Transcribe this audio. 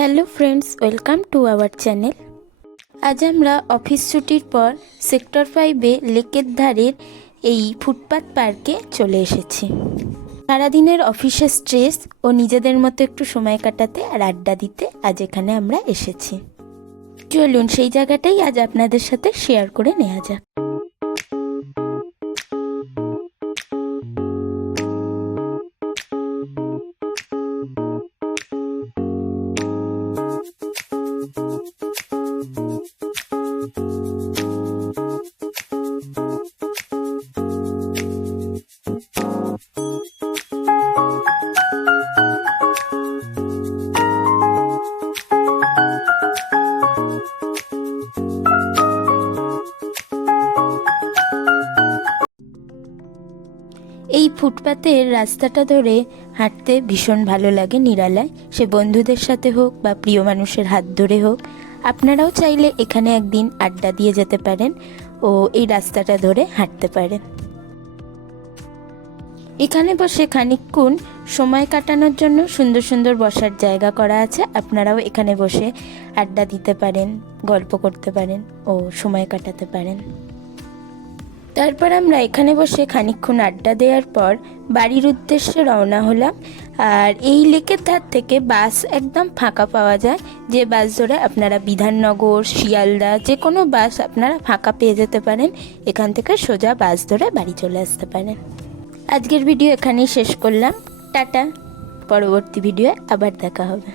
Hello friends, welcome to our channel. আজ আমরা office ছুটির পর সেক্টর 5-এ লেকের ধারের এই ফুটপাথ পার্কে চলে এসেছি। সারাদিনের অফিসের স্ট্রেস ও নিজেদের মতো একটু সময় কাটাতে আর আড্ডা দিতে আজ এখানে আমরা এসেছি। চলুন সেই জায়গাটাই আজ আপনাদের সাথে শেয়ার করে নেওয়া যাক। এই ফুটপাতের রাস্তাটা ধরে হাঁটতে ভীষণ ভালো লাগে, নিরালায়, সে বন্ধুদের সাথে হোক বা প্রিয় মানুষের হাত ধরে হোক। আপনারাও চাইলে এখানে একদিন আড্ডা দিয়ে যেতে পারেন ও এই রাস্তাটা ধরে হাঁটতে পারেন। এখানে বসে খানিকক্ষণ সময় কাটানোর জন্য সুন্দর সুন্দর বসার জায়গা করা আছে। আপনারাও এখানে বসে আড্ডা দিতে পারেন, গল্প করতে পারেন ও সময় কাটাতে পারেন। তারপর আমরা এখানে বসে খানিকক্ষণ আড্ডা দেওয়ার পর বাড়ির উদ্দেশ্যে রওনা হলাম। আর এই লেকের ধার থেকে বাস একদম ফাঁকা পাওয়া যায়, যে বাস ধরে আপনারা বিধাননগর, শিয়ালদা, যে কোনো বাস আপনারা ফাঁকা পেয়ে যেতে পারেন। এখান থেকে সোজা বাস ধরে বাড়ি চলে আসতে পারেন। আজকের ভিডিও এখানেই শেষ করলাম। টাটা, পরবর্তী ভিডিওয়ে আবার দেখা হবে।